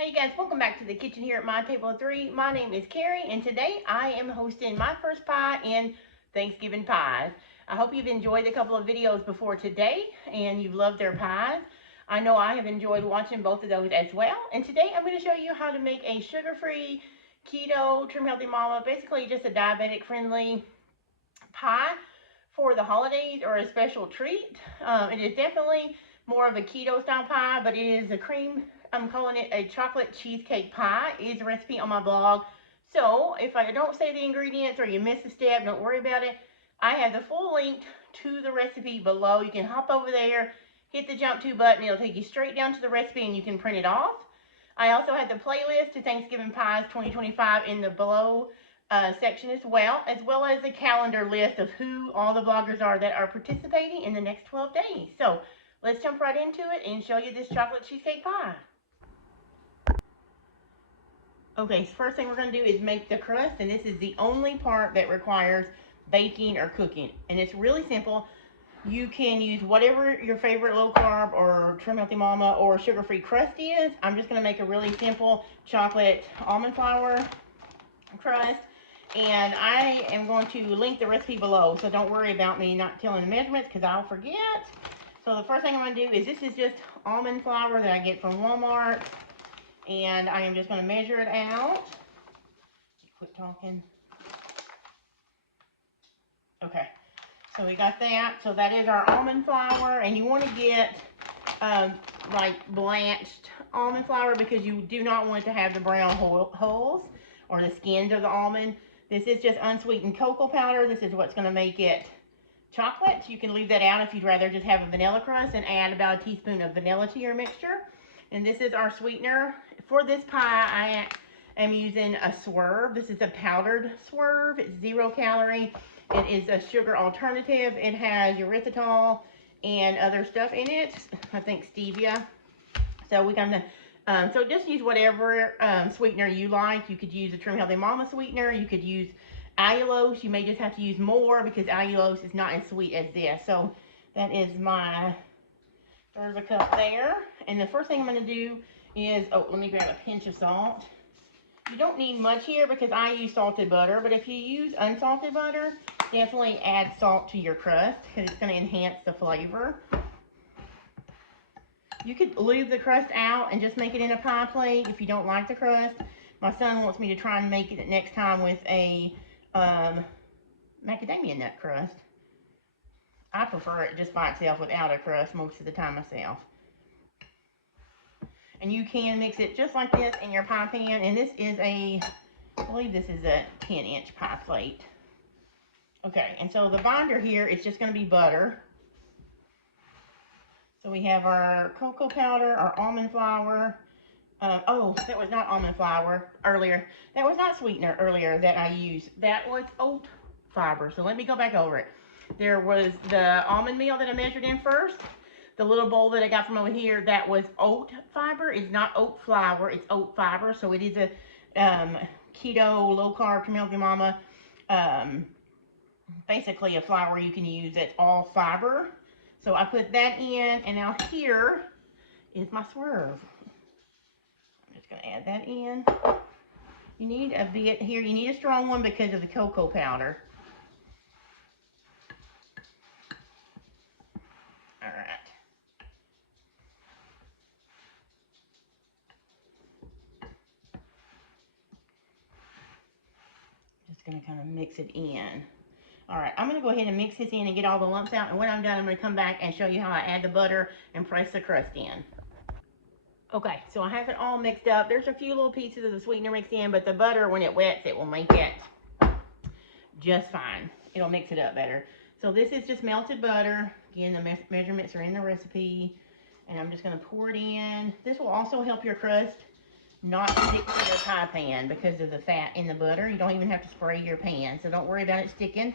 Hey guys, welcome back to the kitchen here at My Table of Three. My name is Carrie, and today I am hosting my first pie in Thanksgiving pies. I hope you've enjoyed a couple of videos before today, and you've loved their pies. I know I have enjoyed watching both of those as well, and today I'm going to show you how to make a sugar-free, keto, trim healthy mama, basically just a diabetic-friendly pie for the holidays or a special treat. It is definitely more of a keto style pie, but it is a cream, I'm calling it a chocolate cheesecake pie. It is a recipe on my blog. So if I don't say the ingredients or you miss a step, don't worry about it. I have the full link to the recipe below. You can hop over there, hit the jump to button. It'll take you straight down to the recipe and you can print it off. I also have the playlist to Thanksgiving Pies 2025 in the below section as well as a calendar list of who all the bloggers are that are participating in the next 12 days. So let's jump right into it and show you this chocolate cheesecake pie. Okay, so first thing we're going to do is make the crust, and this is the only part that requires baking or cooking, and it's really simple. You can use whatever your favorite low carb or trim healthy mama or sugar-free crust is. I'm just going to make a really simple chocolate almond flour crust, and I am going to link the recipe below, so don't worry about me not telling the measurements because I'll forget. So the first thing I'm going to do is, this is just almond flour that I get from Walmart, and I am just going to measure it out. Quit talking. Okay, so we got that. So that is our almond flour, and you want to get like blanched almond flour because you do not want it to have the brown holes or the skins of the almond. This is just unsweetened cocoa powder. This is what's going to make it chocolate. You can leave that out if you'd rather just have a vanilla crust and add about a teaspoon of vanilla to your mixture. And this is our sweetener. For this pie, I am using a swerve. This is a powdered swerve. It's 0 calorie. It is a sugar alternative. It has erythritol and other stuff in it. I think stevia. So we're gonna so just use whatever sweetener you like. You could use a Trim Healthy Mama sweetener. You could use allulose. You may just have to use more because allulose is not as sweet as this. So that is my third of a cup there. And the first thing I'm going to do is, let me grab a pinch of salt. You don't need much here because I use salted butter, but if you use unsalted butter, definitely add salt to your crust because it's going to enhance the flavor. You could leave the crust out and just make it in a pie plate if you don't like the crust. My son wants me to try and make it next time with a macadamia nut crust. I prefer it just by itself without a crust most of the time myself. And you can mix it just like this in your pie pan. And this is I believe this is a 10-inch pie plate. Okay, and so the binder here is just going to be butter. So we have our cocoa powder, our almond flour. Oh, that was not almond flour earlier. That was not sweetener earlier that I used. That was oat fiber. So let me go back over it. There was the almond meal that I measured in first. The little bowl that I got from over here, that was oat fiber. It's not oat flour, it's oat fiber. So it is a keto, low carb, trim healthy mama. Basically a flour you can use that's all fiber. So I put that in, and now here is my swerve. I'm just going to add that in. You need a bit here. You need a strong one because of the cocoa powder. All right. Just going to kind of mix it in. All right, I'm going to go ahead and mix this in and get all the lumps out. And when I'm done, I'm going to come back and show you how I add the butter and press the crust in. Okay, so I have it all mixed up. There's a few little pieces of the sweetener mixed in, but the butter, when it wets, it will make it just fine. It'll mix it up better. So this is just melted butter. Again, the measurements are in the recipe. And I'm just going to pour it in. This will also help your crust not stick to your pie pan because of the fat in the butter. You don't even have to spray your pan, so don't worry about it sticking.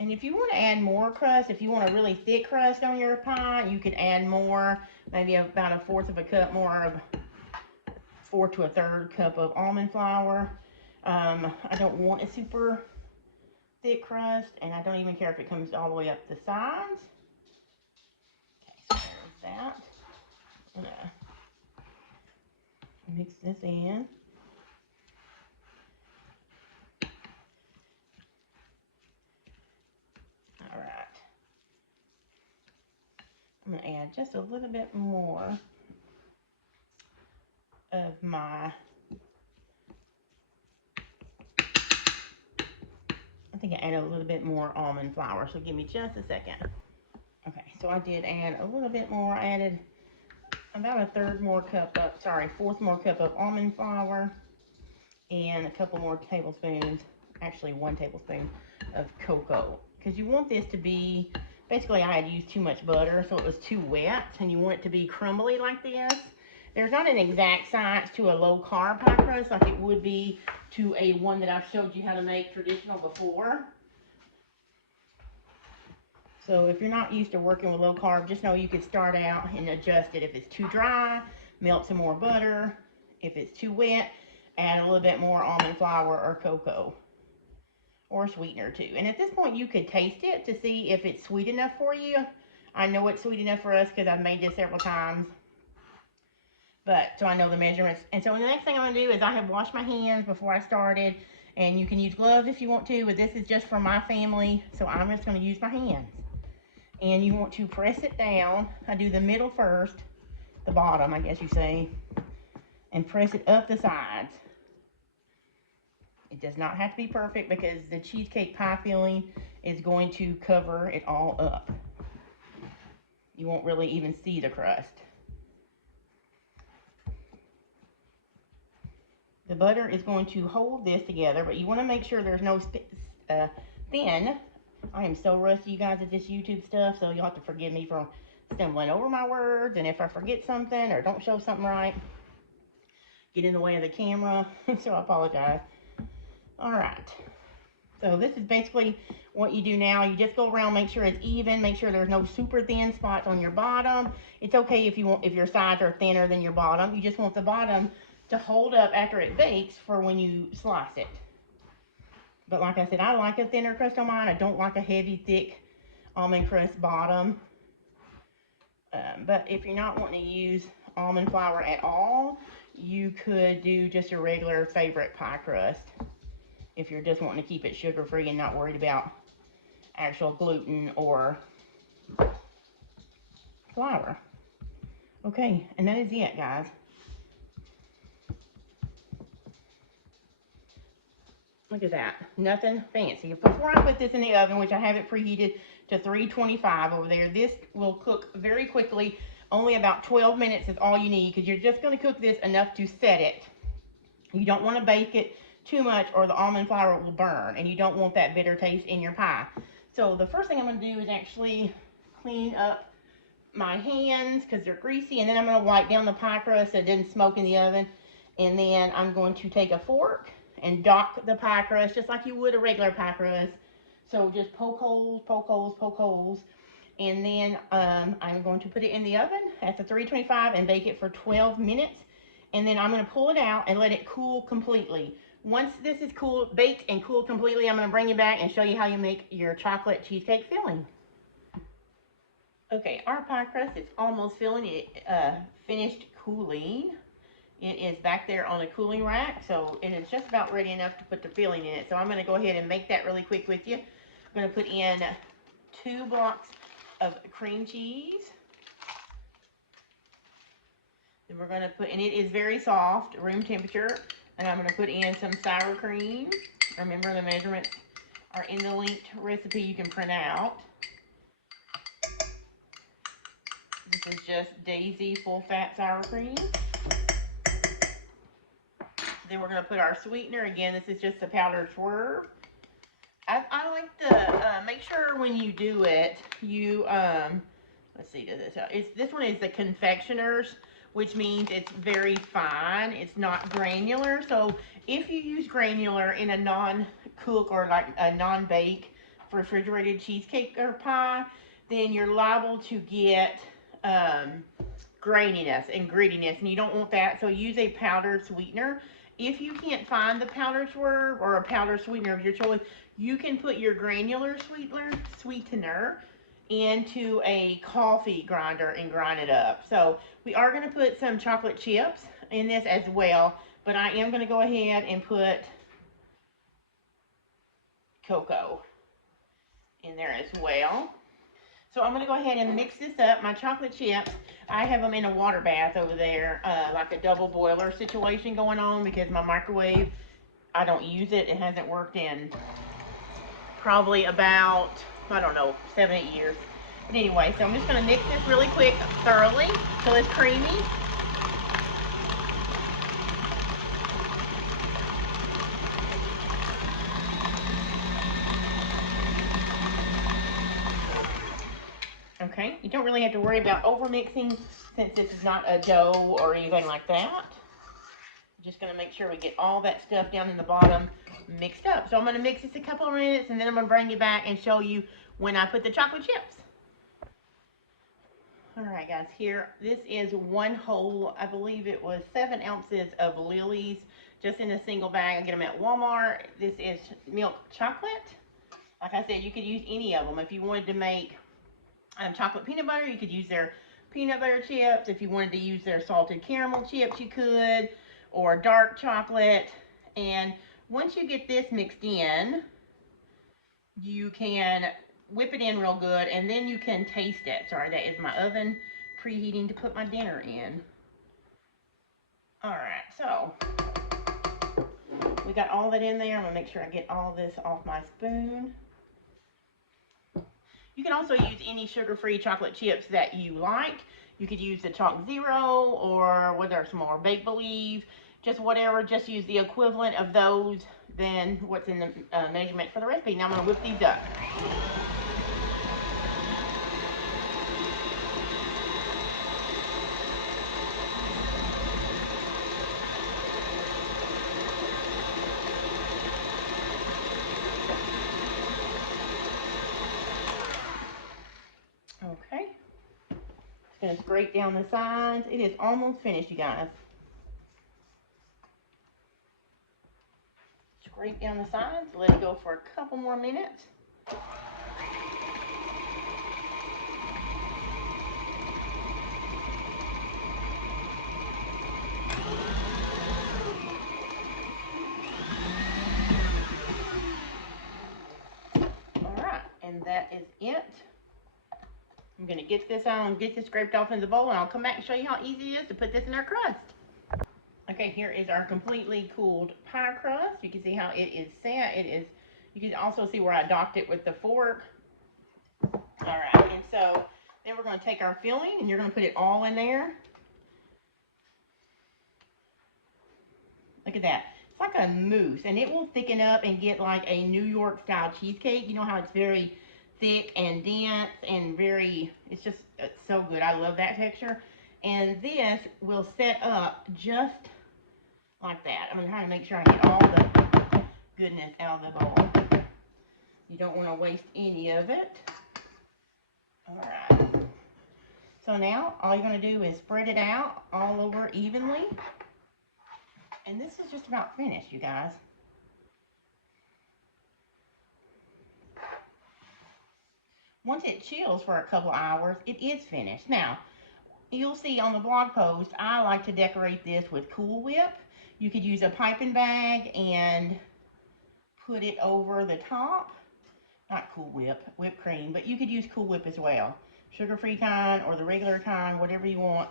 And if you want to add more crust, if you want a really thick crust on your pie, you could add more, maybe about a fourth of a cup more of 4 to 1/3 cup of almond flour. I don't want a super thick crust, and I don't even care if it comes all the way up the sides. Okay, so there's that. I'm gonna mix this in. All right. I'm gonna add just a little bit more of my, I think I added a little bit more almond flour, so give me just a second. Okay, so I did add a little bit more. I added about a fourth more cup of almond flour and a couple more tablespoons, actually 1 tablespoon of cocoa. Because you want this to be, basically I had used too much butter, so it was too wet, and you want it to be crumbly like this. There's not an exact science to a low carb pie crust like it would be to a one that I've showed you how to make traditional before. So if you're not used to working with low carb, just know you could start out and adjust it. If it's too dry, melt some more butter. If it's too wet, add a little bit more almond flour or cocoa or sweetener too. And at this point you could taste it to see if it's sweet enough for you. I know it's sweet enough for us because I've made this several times. But so I know the measurements. And so the next thing I'm going to do is I have washed my hands before I started. And you can use gloves if you want to, but this is just for my family. So I'm just going to use my hands. And you want to press it down. I do the middle first, the bottom, I guess you say, and press it up the sides. It does not have to be perfect because the cheesecake pie filling is going to cover it all up. You won't really even see the crust. The butter is going to hold this together, but you want to make sure there's no thin. I am so rusty, you guys, at this YouTube stuff, so you'll have to forgive me for stumbling over my words, and if I forget something or don't show something right, get in the way of the camera, so I apologize. All right, so this is basically what you do now. You just go around, make sure it's even, make sure there's no super thin spots on your bottom. It's okay if your sides are thinner than your bottom. You just want the bottom to hold up after it bakes for when you slice it. But like I said, I like a thinner crust on mine. I don't like a heavy, thick almond crust bottom. But if you're not wanting to use almond flour at all, you could do just a regular favorite pie crust. If you're just wanting to keep it sugar-free and not worried about actual gluten or flour. Okay, and that is it, guys. Look at that. Nothing fancy. Before I put this in the oven, which I have it preheated to 325 over there, this will cook very quickly. Only about 12 minutes is all you need because you're just going to cook this enough to set it. You don't want to bake it too much or the almond flour will burn, and you don't want that bitter taste in your pie. So the first thing I'm going to do is actually clean up my hands because they're greasy, and then I'm going to wipe down the pie crust so it didn't smoke in the oven. And then I'm going to take a fork and dock the pie crust just like you would a regular pie crust. So just poke holes, poke holes, poke holes. And then I'm going to put it in the oven at the 325 and bake it for 12 minutes. And then I'm going to pull it out and let it cool completely. Once this is cool, baked and cooled completely, I'm going to bring it back and show you how you make your chocolate cheesecake filling. Okay, our pie crust is almost filling. It finished cooling. It is back there on the cooling rack, so it is just about ready enough to put the filling in it. So I'm going to go ahead and make that really quick with you. I'm going to put in 2 blocks of cream cheese. Then we're going to put, and it is very soft, room temperature. And I'm going to put in some sour cream. Remember, the measurements are in the linked recipe you can print out. This is just Daisy full fat sour cream. Then we're going to put our sweetener. Again, this is just a powdered swerve. I like to make sure when you do it, you, let's see, this one is the confectioner's, which means it's very fine. It's not granular. So if you use granular in a non-cook or like a non-bake refrigerated cheesecake or pie, then you're liable to get graininess and grittiness, and you don't want that. So use a powdered sweetener. if you can't find the powdered swerve or a powdered sweetener of your choice, you can put your granular sweetener into a coffee grinder and grind it up. So we are going to put some chocolate chips in this as well, but I am going to go ahead and put cocoa in there as well. So I'm going to go ahead and mix this up. My chocolate chips, I have them in a water bath over there, like a double boiler situation going on, because my microwave, I don't use it. It hasn't worked in probably about, I don't know, 7-8 years. But anyway, so I'm just going to mix this really quick, thoroughly, till it's creamy. Okay, you don't really have to worry about over mixing since this is not a dough or anything like that. Just going to make sure we get all that stuff down in the bottom mixed up. So I'm going to mix this a couple of minutes, and then I'm going to bring you back and show you when I put the chocolate chips. All right, guys, here, this is one whole, I believe it was 7 ounces of lilies just in a single bag. I get them at Walmart. This is milk chocolate. Like I said, you could use any of them. If you wanted to make chocolate peanut butter, you could use their peanut butter chips. If you wanted to use their salted caramel chips, you could, or dark chocolate. And once you get this mixed in, you can whip it in real good, and then you can taste it. Sorry, that is my oven preheating to put my dinner in. All right, so we got all that in there. I'm gonna make sure I get all this off my spoon. You can also use any sugar-free chocolate chips that you like. You could use the Chalk Zero, or what are some more, Bake Believe, just whatever. Just use the equivalent of those than what's in the measurement for the recipe. Now I'm going to whip these up. Okay. Just going to scrape down the sides. It is almost finished, you guys. Scrape down the sides, let it go for a couple more minutes. Alright, and that is it. I'm going to get this on, get this scraped off in the bowl, and I'll come back and show you how easy it is to put this in our crust. Okay, here is our completely cooled pie crust. You can see how it is set. It is, you can also see where I docked it with the fork. All right, and so then we're going to take our filling, and you're going to put it all in there. Look at that. It's like a mousse, and it will thicken up and get like a New York style cheesecake. You know how it's very thick and dense and very, it's so good. I love that texture. And this will set up just like that. I'm trying to make sure I get all the goodness out of the bowl. You don't want to waste any of it. All right. So now all you're going to do is spread it out all over evenly. And this is just about finished, you guys. Once it chills for a couple hours, it is finished. Now, you'll see on the blog post, I like to decorate this with Cool Whip. You could use a piping bag and put it over the top. Not Cool Whip, whipped cream, but you could use Cool Whip as well. Sugar-free kind or the regular kind, whatever you want.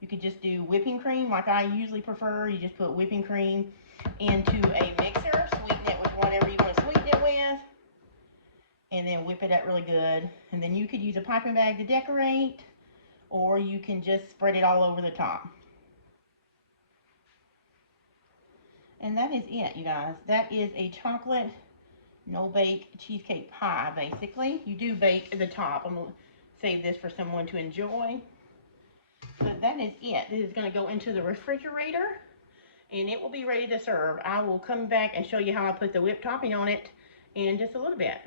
You could just do whipping cream like I usually prefer. You just put whipping cream into a mixer, sweeten it with whatever you want to sweeten it with, and then whip it up really good. And then you could use a piping bag to decorate, or you can just spread it all over the top. And that is it, you guys. That is a chocolate no-bake cheesecake pie, basically. You do bake the top. I'm going to save this for someone to enjoy. But that is it. This is going to go into the refrigerator, and it will be ready to serve. I will come back and show you how I put the whipped topping on it in just a little bit.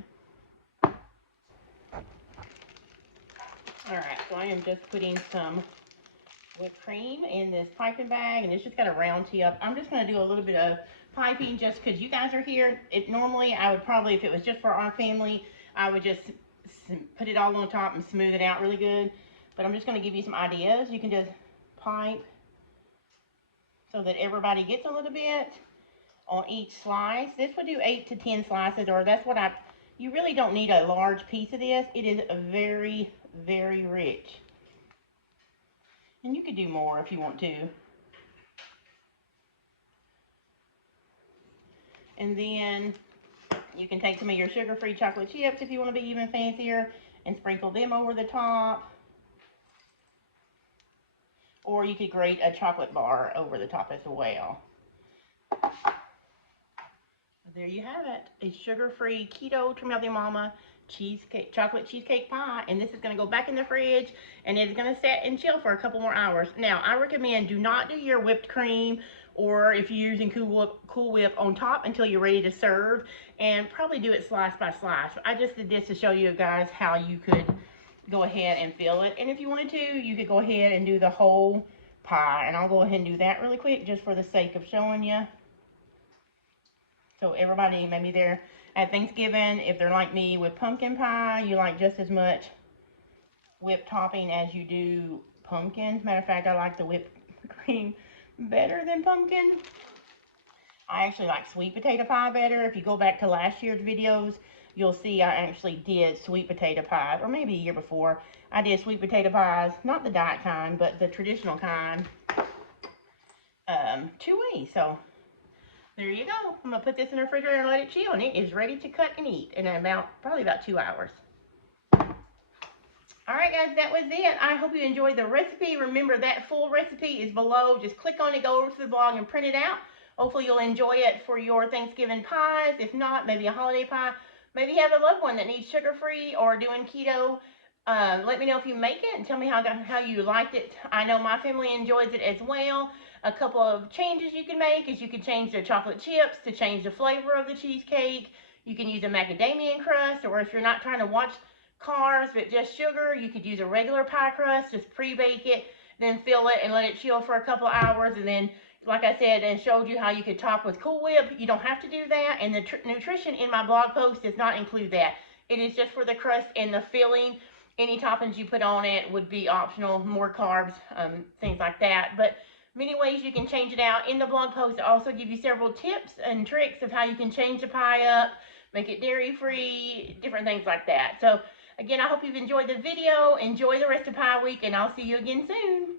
Alright, so I am just putting some whipped cream in this piping bag, and it's just got a round tip. I'm just going to do a little bit of piping just because you guys are here. Normally I would probably, if it was just for our family, I would just put it all on top and smooth it out really good. But I'm just going to give you some ideas. You can just pipe so that everybody gets a little bit on each slice. This would do 8 to 10 slices, or that's what you really don't need a large piece of this. It is very, very rich. And you could do more if you want to. And then you can take some of your sugar-free chocolate chips if you want to be even fancier and sprinkle them over the top. Or you could grate a chocolate bar over the top as well. There you have it. A sugar-free keto Trim Healthy Mama chocolate cheesecake pie. And this is going to go back in the fridge and it's going to sit and chill for a couple more hours. Now, I recommend do not do your whipped cream or if you're using Cool Whip on top until you're ready to serve, and probably do it slice by slice. I just did this to show you guys how you could go ahead and fill it. And if you wanted to, you could go ahead and do the whole pie. And I'll go ahead and do that really quick just for the sake of showing you. So everybody, maybe they're at Thanksgiving, if they're like me with pumpkin pie, you like just as much whipped topping as you do pumpkin. Matter of fact, I like the whipped cream better than pumpkin. I actually like sweet potato pie better. If you go back to last year's videos, you'll see I actually did sweet potato pies, or maybe a year before. I did sweet potato pies, not the diet kind, but the traditional kind, 2 ways. So there you go. I'm gonna put this in the refrigerator and let it chill, and it is ready to cut and eat in probably about 2 hours. All right, guys, that was it. I hope you enjoyed the recipe. Remember, that full recipe is below. Just click on it, go over to the blog, and print it out. Hopefully, you'll enjoy it for your Thanksgiving pies. If not, maybe a holiday pie. Maybe you have a loved one that needs sugar-free or doing keto. Let me know if you make it and tell me how you liked it. I know my family enjoys it as well. A couple of changes you can make is you can change the chocolate chips to change the flavor of the cheesecake. You can use a macadamia crust, or if you're not trying to watch carbs but just sugar, you could use a regular pie crust, just pre-bake it, then fill it and let it chill for a couple of hours, and then like I said and showed you how you could top with Cool Whip. You don't have to do that, and the nutrition in my blog post does not include that. It is just for the crust and the filling. Any toppings you put on it would be optional, more carbs, things like that. But many ways you can change it out. In the blog post, I also give you several tips and tricks of how you can change the pie up, make it dairy-free, different things like that. So again, I hope you've enjoyed the video. Enjoy the rest of Pie Week, and I'll see you again soon.